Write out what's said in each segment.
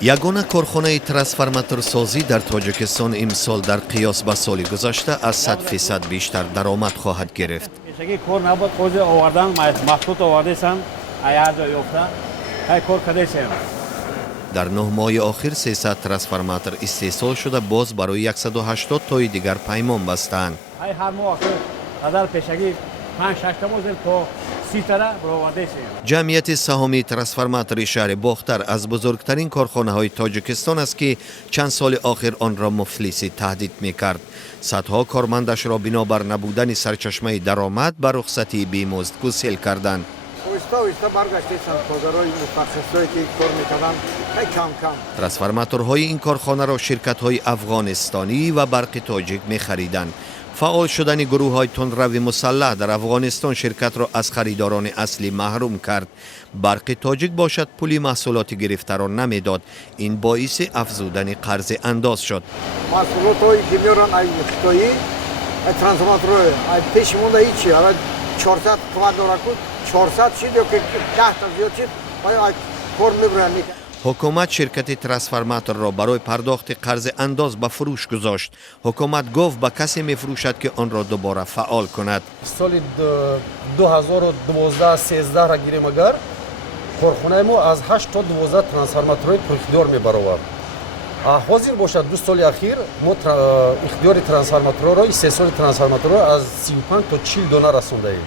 یگانه کارخانه ترانسفورماتورسازی در تاجیکستان امسال در قیاس به سال گذشته از 100% بیشتر درآمد خواهد گرفت. پیشگی کار نبود خود آوردن محصولات آوردهشان ایار یافته های کار کردهشان. در 9 ماه آخر 300 ترانسفورماتور استحصال شده، باز برای 180 تای دیگر پیمان بستند. های هر ماه آخر هزار پیشگی 5-6 تا تا 30 تا برآوردهشان. جمعیت سهامی ترانسفورماتور شهر باختر از بزرگترین کارخانه های تاجیکستان است که چند سال آخر آن را مفلسی تهدید می‌کرد. صدها کارمندش را بنابر نبودن سرچشمه درآمد به رخصتی بیمزد گسیل کردند. ترانسفورماتورهای این کارخانه را شرکت‌های افغانستانی و برق تاجیک می‌خریدند. فعال شدن گروه‌های تندرو مسلح در افغانستان شرکت را از خریداران اصلی محروم کرد. برق تاجیک باشد پولی محصولات گرفته را نمیداد. این باعث افزودن قرض انداز شد. محصولات که میارن ای خطایی ترانسفورماتور پیش مونده هیچی، الان 400 تومان داره کد 400 شد یا که 10 تا زیاد شد آیا کار میبرن. حکومت شرکت ترانسفورماتور را برای پرداخت قرض انداز به فروش گذاشت. حکومت گفت به کسی میفروشد که آن را دوباره فعال کند. سال 2012-13 را گیریم اگر کارخانه ما از 8 تا 12 ترانسفورماتورهای اختیار میبرآورد. حاضر باشد 2 سال اخیر ما اختیار ترانسفورماتور را 3 سال ترانسفورماتور را از 35 تا 40 دانه رسانده ایم.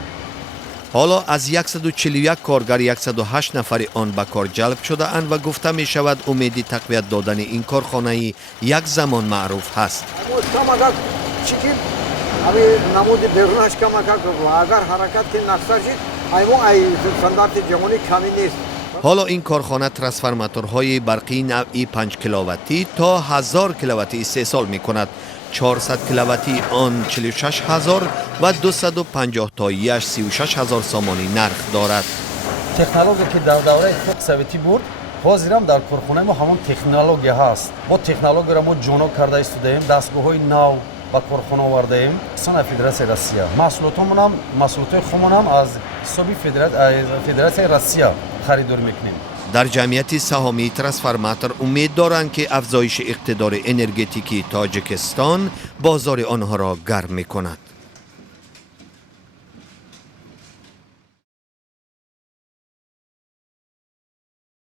حالا از 141 کارگر 108 نفر آن به کار جلب شده اند و گفته می شود امید تقویت دادن این کارخانه یک زمان معروف هست. حالا این کارخانه ترانسفورماتورهای برقی نوعی 5 کیلوواتی تا 1000 کیلوواتی استحصال می کند. 400 کیلوواتی آن 46,000 و 250 تاییش 36,000 سامانی نرخ دارد. تکنولوژی که در دوره سوویتی بود حاضر هم در کارخانه ما همان تکنولوژی هست. ما تکنولوژی را ما جانا کرده استودیم، دستگاه‌های نو با کارخانه آورده ایم. سنا فدراسیون روسیه محصولاتمون هم محصولات خودمون هم از حساب فدراسیون روسیه خریدار میکنیم. در جمعیت سهامی ترانسفورماتور امید دارند که افزایش اقتدار انرژتیکی تاجیکستان بازار آنها را گرم می‌کند.